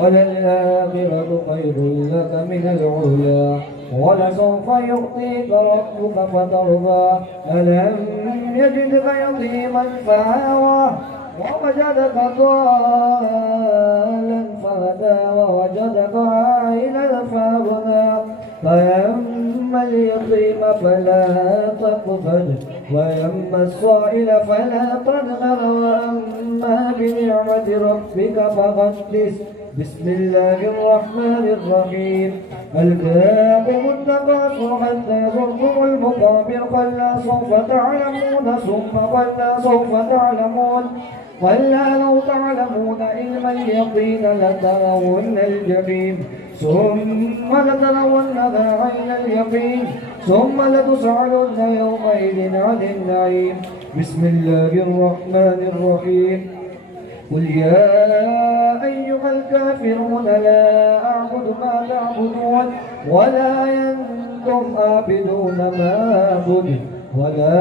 وللآخرة خير لك من الأولى ولسوف يعطيك ربك فترضى ألم يجدك يتيما فآوى ووجدك ضالا فهدى ووجدك عائلا فأغنى فأما اليتيم فلا تقصد وأما السائل فلا تنهر وأما بنعمة ربك فحدث. بسم الله الرحمن الرحيم. ألهاكم التكاثر حتى زرتم المقابر كلا سوف تعلمون ثم كلا سوف تعلمون كلا لو تعلمون علم اليقين لترون الجحيم ثم لترونها عين اليقين ثم لتسألن يومئذ عن النعيم. بسم الله الرحمن الرحيم. قل يا أيها الكافرون لا أعبد ما تعبدون ولا أنتم عابدون ما أعبد ولا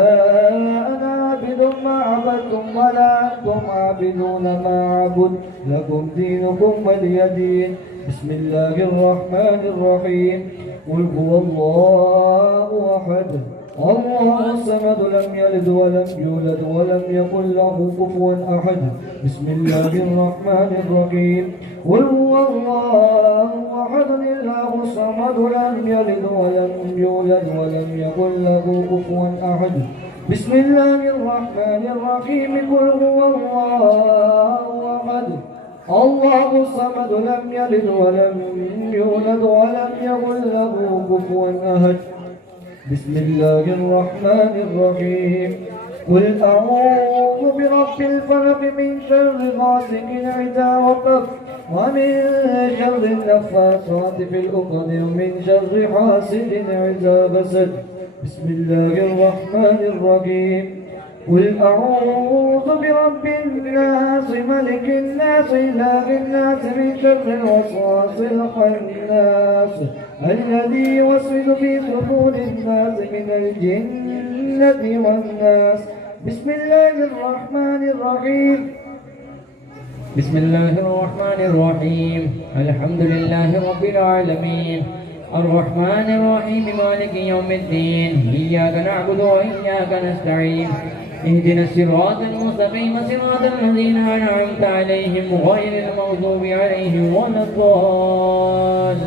أنا عابد ما عبدتم ولا أنتم عابدون ما أعبد لكم دينكم ولي دين. بسم الله الرحمن الرحيم. قل هو الله أحد الله الصمد لم يلد ولم يولد ولم يكن له كفوا أحد. بسم الله الرحمن الرحيم. قل هو الله أحد الله الصمد لم يلد ولم يولد ولم يكن له كفوا أحد. بسم الله الرحمن الرحيم. قل هو الله أحد الله الصمد لم يلد ولم يولد ولم يكن له كفوا أحد. بسم الله الرحمن الرحيم. قل أعوذ برب الفلق من شر غاسق إذا وقب ومن شر النفاثات في العقد ومن شر حاسد إذا حسد. بسم الله الرحمن الرحيم. قل أعوذ برب الناس ملك الناس إله الناس من شر الوسواس الخناس الذي يوسوس في صدور الناس من الجنة والناس. بسم الله الرحمن الرحيم. بسم الله الرحمن الرحيم. الحمد لله رب العالمين الرحمن الرحيم مالك يوم الدين إياك نعبد وإياك نستعين اهدنا الصراط المستقيم صراط الذين أنعمت عليهم غير المغضوب عليهم ولا الضالين.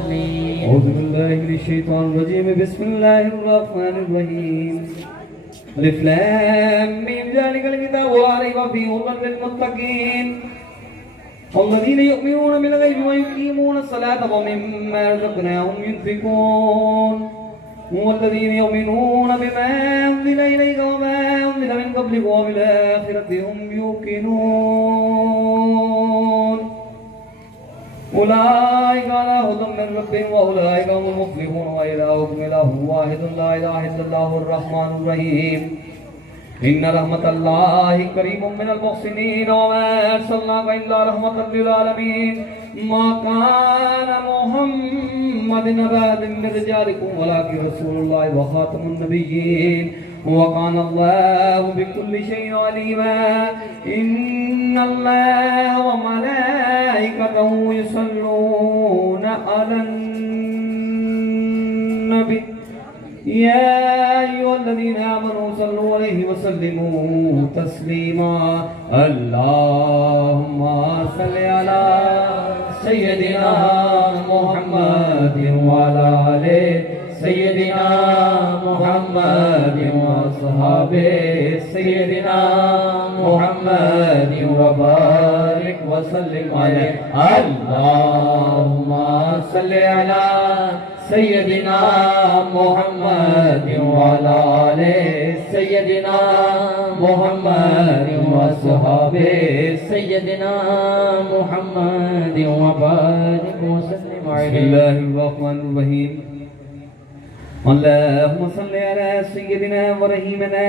أعوذ بالله من الشيطان الرجيم. بسم الله الرحمن الرحيم. ألف لام ميم ذلك الكتاب لا ريب فيه هدى للمتقين الذين يؤمنون بالغيب ويقيمون الصلاة ومما رزقناهم ينفقون والذين يؤمنون بما أنزل إليك وما أنزل من قبلك وبالآخرة هم يوقنون أولئك على هدى من ربهم وأولئك هم المفلحون وإلهكم إله واحد لا إله إلا الله الرحمن الرحيم. إن رحمة الله قريب من المحسنين وما أرسلناك إلا رحمة للعالمين. ما كان محمد أبا من رجالكم ولكن رسول الله وخاتم النبيين وكان الله بكل شيء عليما. إن الله وملائكته يصلون على النبي يا أيها الذين آمنوا صلوا عليه وسلموا تسليما. اللهم صل على سيدنا محمد وعلى آل سيدنا محمد وصحابه سيدنا محمد وبارك وسلم عليه. اللهم صل على سيدنا محمد وعلى آل سيدنا محمد وصحابه سيدنا محمد وبارك وسلم عليه. بسم الله الرحمن الرحيم. اللهم صل على سيدنا ورحيمنا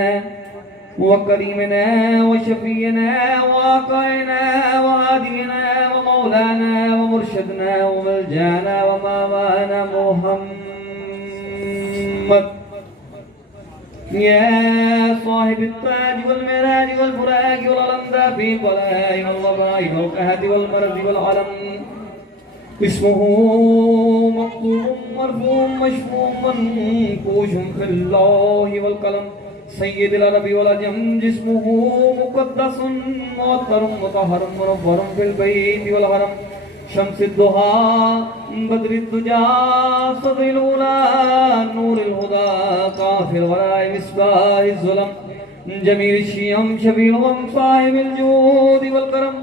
وكريمنا وشفينا وآقائنا وهادينا ومولانا ومرشدنا وملجانا وماوانا محمد يا صاحب التاج والمراج والبراج والألمدى في البلاء والضراء والقهد والمرض والعلم اسمه مكتوب مرفوع مشفوع منقوش في الله والقلم سيد العرب والعجم جسمه مقدس معطر مطهر منور في البيت والحرم شمس الضحى بدر الدجى صدر الأولى نور الهدى قافل الوراء مصباح الظلم جميل الشيم شبيل صاحب الجود والكرم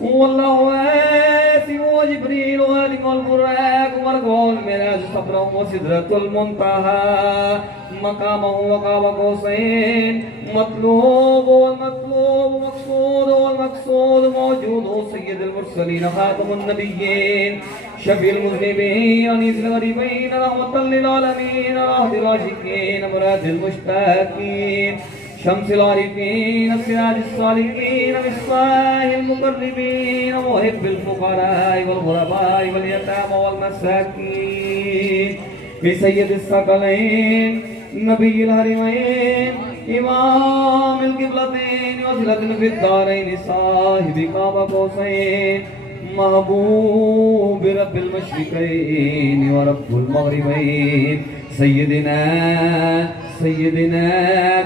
والله واسع وجبريل وآدم والبراق ورقه المراج صبره وسدرة المنتهى مقامه وقاب قوسين مطلوب والمطلوب مقصود والمقصود موجود سيد المرسلين خاتم النبيين شفيع المذنبين أنيس الغريبين رحمة للعالمين راحة العاشقين مراد المشتاقين شمس العارفين سراج الصالحين مصباح المقربين محب الفقراء والغرباء واليتامى والمساكين بسيد الثقلين نبي الحرمين إمام القبلتين وصلة في الدارين صاحب قاب قوسين محبوب رب المشرقين ورب المغربين سيدنا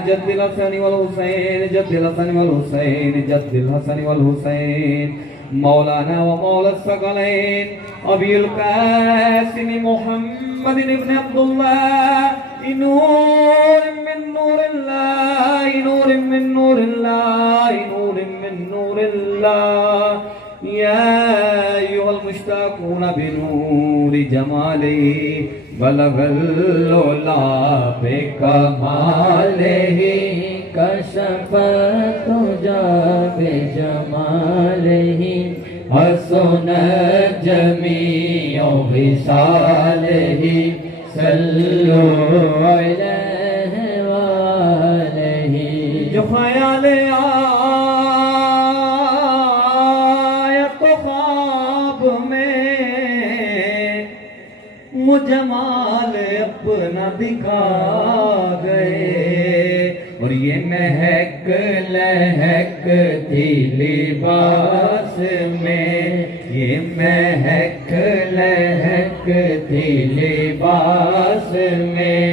جد الحسن والحسين جد الحسن والحسين جد الحسن والحسين مولانا ومولى الثقلين أبي القاسم محمد بن عبد الله نور من نور الله نور من نور الله نور من نور الله يا أيها المشتاقون بنور جماله بلغ العلا بكماله كشف الدجى بجماله حسن جميع خصاله صلوا عليه وآله جو خیال آیا تو خواب میں وہ جمال اپنا دکھا گئے اور یہ مہک لہک تھی لباس میں یہ مہک لہک تھی لباس میں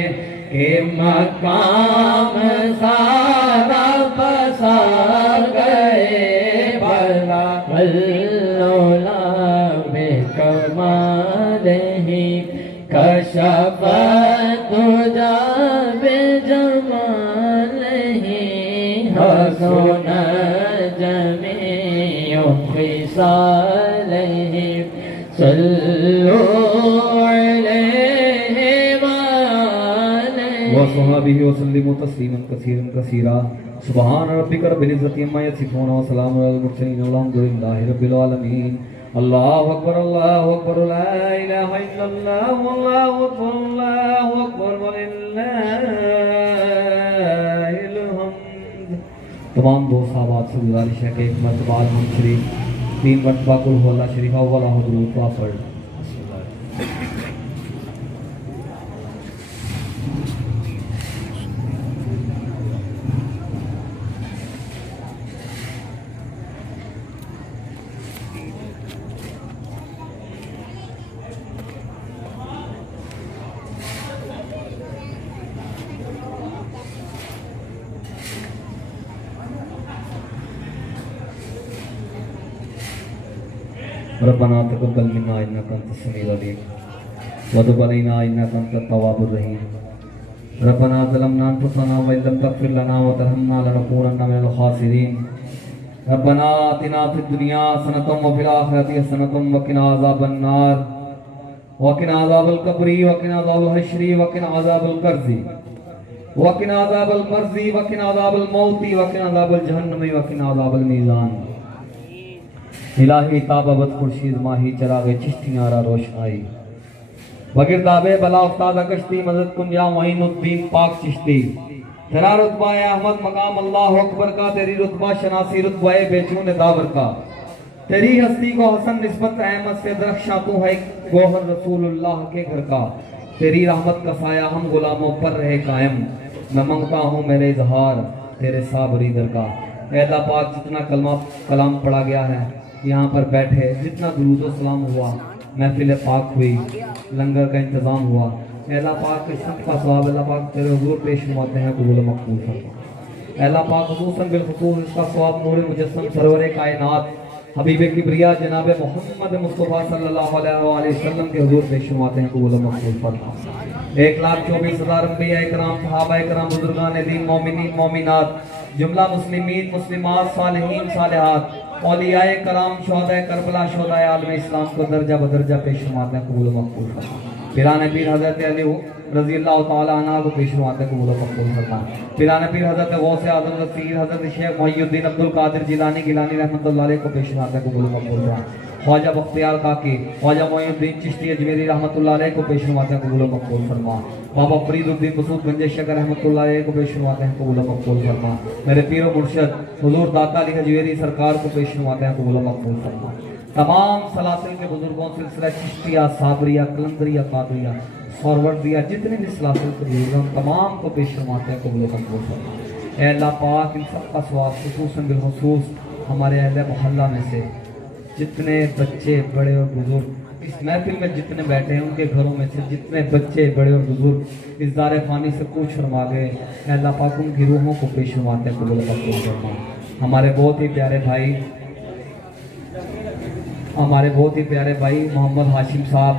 کہ مقام سارا بسا گئے بلا بلولا بے کمالہ کشف الدجى بجماله حسن جميع خصاله صلوا عليه وآله وصحبه وسلم تسليما كثيرا كثيرا سبحان ربك رب العزة عما يصفون وسلام على المرسلين والحمد لله رب العالمين الله أكبر لا إله إلا الله والله أكبر ولله الحمد. تمام دوست صحابات سے گزارش ہے کہ ایک مرتبہ آجم شریف 3 مرتبہ قل هو اللہ شریف اولا حضور کو پڑھ. ربنا تقبل منا انك انت السميع العليم وتب علينا انك انت التواب الرحيم ربنا ظلمنا انفسنا وان لم تغفر لنا وترحمنا لنكونن من الخاسرين ربنا آتنا في الدنيا حسنة وفي الآخرة حسنة وقنا عذاب النار وقنا عذاب القبر وقنا عذاب الحشر وقنا عذاب القرز وقنا عذاب المرض وقنا عذاب الموت وقنا عذاب الجهنم وقنا عذاب الميزان. الہی تابت خورشید ماہی چراغ چشتیاں را روشنائی بگرداب بلا افتادہ کشتی مدد کنجا معین الدین پاک چشتی تیرا رتبہ ہے احمد مقام اللہ اکبر کا، تیری رتبہ شناسی رتبہ بیچون داور کا، تیری ہستی کو حسن نسبت احمد سے درخشاں تو ہے گوہر رسول اللہ کے گھر کا، تیری رحمت کا سایہ ہم غلاموں پر رہے قائم، میں منگتا ہوں میرے اظہار تیرے صابری در کا۔ اے اللہ پاک جتنا کلام پڑھا گیا ہے یہاں پر بیٹھے، جتنا درود و سلام ہوا، محفل پاک ہوئی، لنگر کا انتظام ہوا، اے اللہ پاک کے سب کا ثواب اللہ پاک تیرے حضور پیش فرماتے ہیں، قبول و مقبول فرما۔ اے اللہ پاک خصوصاً بالخصوص اس کا ثواب نور مجسم سرور کائنات حبیب کبریا جناب محمد مصطفیٰ صلی اللہ علیہ وآلہ وسلم کے حضور پیش فرماتے ہیں، قبول و مقبول فرما۔ 1,24,000 انبیاء اکرام، صحابہ اکرام، بزرگان دین، مومنین مومنات، جملہ مسلمین مسلمات، صالحین صالحات، اولیاء کرام، شہداء کربلا، شہداء عالم اسلام کو درجہ بدرجہ پیش فرماتے ہیں، قبول و مقبول فرما۔ پیران پیر حضرت علی رضی اللہ تعالیٰ عنہ کو پیش فرماتے ہیں، قبول و مقبول فرما۔ پیران پیر حضرت غوث اعظم رسول حضرت شیخ محی الدین عبد القادر جیلانی گیلانی رحمۃ اللہ علیہ کو پیش فرماتے ہیں، قبول و مقبول فرما۔ خواجہ بختیار کاکی، خواجہ معین الدین چشتی اجمیری رحمۃ اللہ علیہ کو پیش فرماتے ہیں، قبول و مقبول فرما۔ بابا فرید الدین مسعود گنج شکر رحمۃ اللہ علیہ کو پیش فرماتے ہیں، قبول و مقبول فرما۔ میرے پیر و مرشد حضور داتا علی حجویری سرکار کو پیش فرماتے ہیں، قبول و مقبول فرما۔ تمام سلاسل کے بزرگوں سلسلہ چشتیہ، صابریہ، قلندریہ، قادریہ، سوروردیہ، جتنے بھی سلاسل کے بزرگ ہیں تمام کو پیش فرماتے ہیں، قبول و مقبول فرما۔ اے اللہ پاک ان سب کا ثواب خصوصاً بالخصوص ہمارے اہل محلہ میں سے جتنے بچے بڑے اور بزرگ اس محفل میں جتنے بیٹھے ہیں، ان کے گھروں میں سے جتنے بچے بڑے اور بزرگ اس دار فانی سے کوچ فرما گئے، اے اللہ پاک ان کی روحوں کو پیش فرماتے ہیں، قبول و مقبول فرما۔ ہمارے بہت ہی پیارے بھائی محمد ہاشم صاحب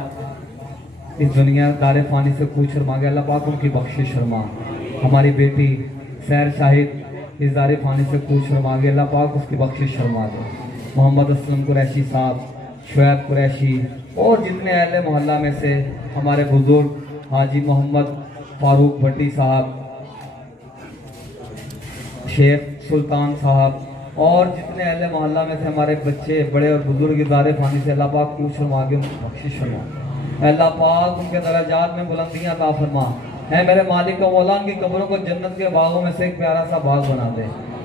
اس دنیا دار فانی سے کوچ فرما گئے، اللہ پاک ان کی بخشش فرما۔ ہماری بیٹی سیر شاہد اس دار فانی سے کوچ فرما گئے، اللہ پاک اس کی بخشش فرما دے۔ محمد اسلم قریشی صاحب، شعیب قریشی اور جتنے اہل محلہ میں سے ہمارے بزرگ حاجی محمد فاروق بھٹی صاحب، شیخ سلطان صاحب اور جتنے اہل محلہ میں سے ہمارے بچے بڑے اور بزرگ ادارے فانی سے اللہ پاک کوچ فرما کے بخشش فرما۔ اللہ پاک ان کے درجات میں بلندیاں عطا فرما۔ اے میرے مالک و مولا ان کی قبروں کو جنت کے باغوں میں سے ایک پیارا سا باغ بنا دے۔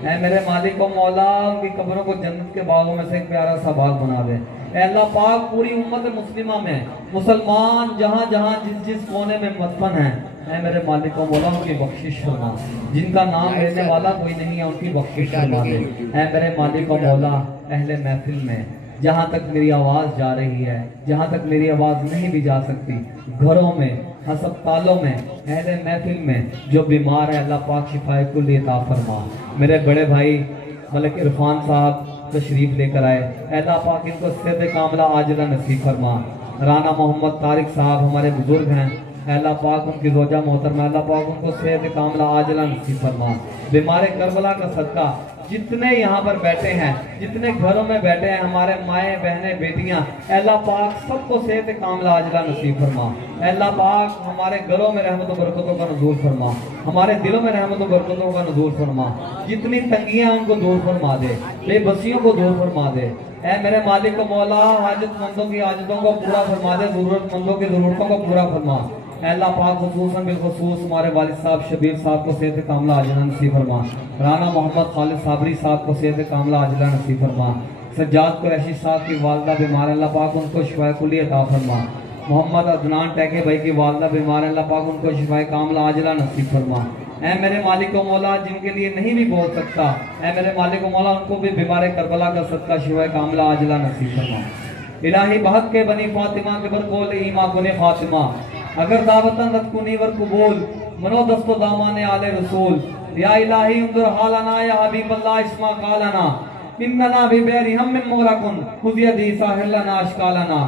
اے میرے مالک و مولا ان کی قبروں کو جنت کے باغوں میں سے ایک پیارا سا باغ بنا دے۔ اے اللہ پاک پوری امت مسلمہ میں مسلمان جہاں جہاں جس جس کونے میں مدفن ہیں، اے میرے مالک و مولا ان کی بخشش فرما۔ جن کا نام لینے والا کوئی نہیں ہے ان کی بخشش فرما دے۔ اے میرے مالک و مولا اہل محفل میں جہاں تک میری آواز جا رہی ہے، جہاں تک میری آواز نہیں بھی جا سکتی، گھروں میں، ہسپتالوں میں، اہل محفل میں جو بیمار ہے اللہ پاک شفائے کل عطا فرما۔ میرے بڑے بھائی ملک عرفان صاحب تشریف لے کر آئے، اے اللہ پاک ان کو صحت کاملہ عاجلہ نصیب فرما۔ رانا محمد طارق صاحب ہمارے بزرگ ہیں، اے اللہ پاک ان کی زوجہ محترمہ، اللہ پاک ان کو صحت کاملہ عاجلہ نصیب فرما۔ بیمار کربلا کا صدقہ جتنے یہاں پر بیٹھے ہیں، جتنے گھروں میں بیٹھے ہیں ہمارے مائیں بہنیں بیٹیاں، اے اللہ پاک سب کو صحت کاملہ عاجلہ نصیب فرما۔ اے اللہ پاک ہمارے گھروں میں رحمت و برکتوں کا نزول فرما، ہمارے دلوں میں رحمت و برکتوں کا نزول فرما۔ جتنی تنگیاں ان کو دور فرما دے، بے بسیوں کو دور فرما دے۔ اے میرے مالک و مولا حاجت مندوں کی حاجتوں کو پورا فرما دے، ضرورت مندوں کی ضرورتوں کو پورا فرما۔ اے اللہ پاک خصوصاً بالخصوص ہمارے والد صاحب شبیر صاحب کو صحت کاملہ عاجلہ نصیب فرما۔ رانا محمد خالد صابری صاحب کو صحت کاملہ عاجلہ نصیب فرما۔ سجاد قریشی صاحب کی والدہ بیمار، اللہ پاک ان کو شفائے کلی عطا فرما۔ محمد عدنان ٹیکے بھائی کی والدہ بیمار، اللہ پاک ان کو شفائے کاملہ عاجلہ نصیب فرما۔ اے میرے مالک و مولا جن کے لیے نہیں بھی بول سکتا، اے میرے مالک و مولا ان کو بھی بیمار کربلا کا صدقہ شفائے کاملہ عاجلہ نصیب فرما۔ الہی بحق کے بنی فاطمہ کے برقول ایما کن خاتمہ، اگر دعوتاً رد کنی ور قبول، منو دست و دامان آل رسول، یا الہی انظر حالنا یا حبیب اللہ اسما قالنا، اننا بھی بیری ہم من مغرقن، خذ یدی ساحر لنا اشکالنا۔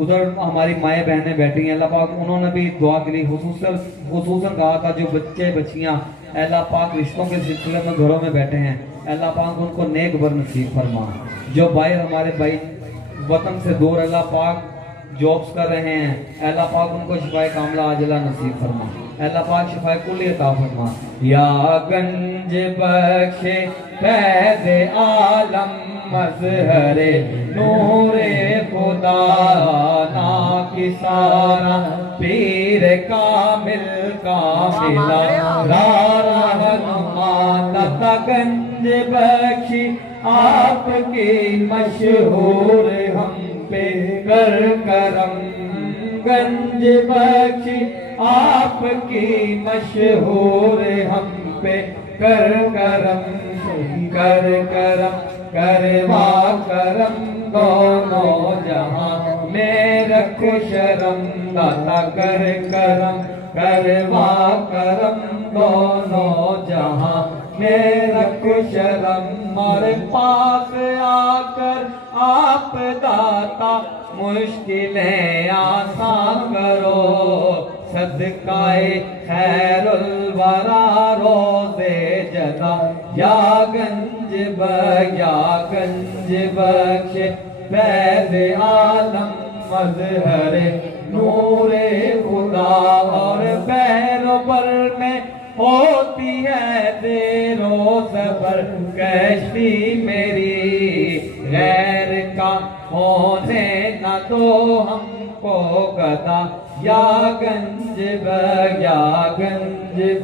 ادھر ہماری مائیں بہنیں بیٹھی ہیں، اللہ پاک انہوں نے بھی دعا کے لیے خصوصاً کہا تھا جو بچے بچیاں اللہ پاک رشتوں کے سلسلے میں گھروں میں بیٹھے ہیں، اللہ پاک ان کو نیک بر نصیب فرما۔ جو بھائی ہمارے بھائی وطن سے دور اللہ پاک جابس کر رہے ہیں، اللہ پاک ان کو شفائے کاملہ عاجلہ نصیب فرما۔ اللہ پاک شفائے کلی عطا فرما۔ یا گنج بخش فیض عالم مظہر نور خدا نا کی سارا پیر کامل کاملا داتا گنج بخشی آپ کی مشہور ہم پہ کر کرم گنج بخشی آپ کی مشہور ہم پہ کر کرم کر کرم کروا کرم دونوں جہاں میں رکھ شرم داتا کر کرم کروا کرم دونوں جہاں میں رکھ شرم اور پاس آ کر آپ داتا مشکلیں آسان کرو صدقہ خیر الورا روزے جزا یا گنج بخش فیض عالم مظہر نور خدا اور بحر و بر میں ہوتی ہے زیر و زبر کشتی میری غیر کا ہونے نہ دو ہم کو گدا یا گنج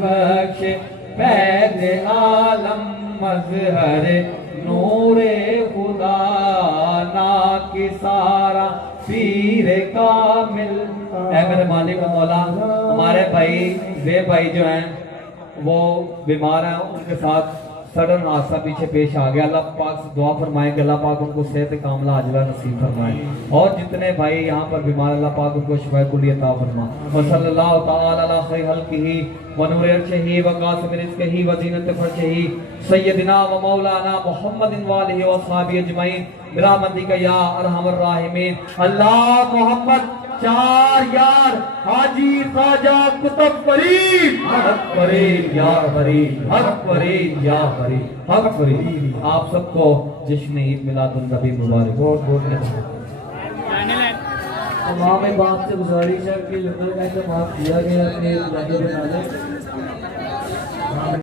بخش فیض عالم مظہر نور خدا نا کی سارا پیر کامل۔ اے میرے مالک و مولا، ہمارے بھائی بے بھائی جو ہیں وہ بیمار ہیں، ان کے ساتھ سڈن حادثہ پیچھے پیش آ گیا۔ اللہ پاک سے دعا فرمائیں کہ اللہ پاک ان کو صحت کاملہ عاجلہ نصیب فرمائیں، اور جتنے بھائی یہاں پر بیمار اللہ پاک ان کو شفاء کلی عطا فرما۔ وصلی اللہ تعالی علی خیر خلقہ ونور عرشہ وقاسم رزقہ وزینت فرشہ سیدنا و مولانا محمد والہ واصحابہ اجمعین برحمتک یا ارحم الراحمین۔ اللہ محمد چار یار حاجی خواجہ قطب فرید حق فرید یا فرید حق فرید یا فرید حق فرید۔ آپ سب کو جشن عید میلاد النبی مبارک بہت بہت تمام باپ سے گزارش ہے کہ لنگر کا اہتمام کیا گیا اپنے علاقے بنا لیں۔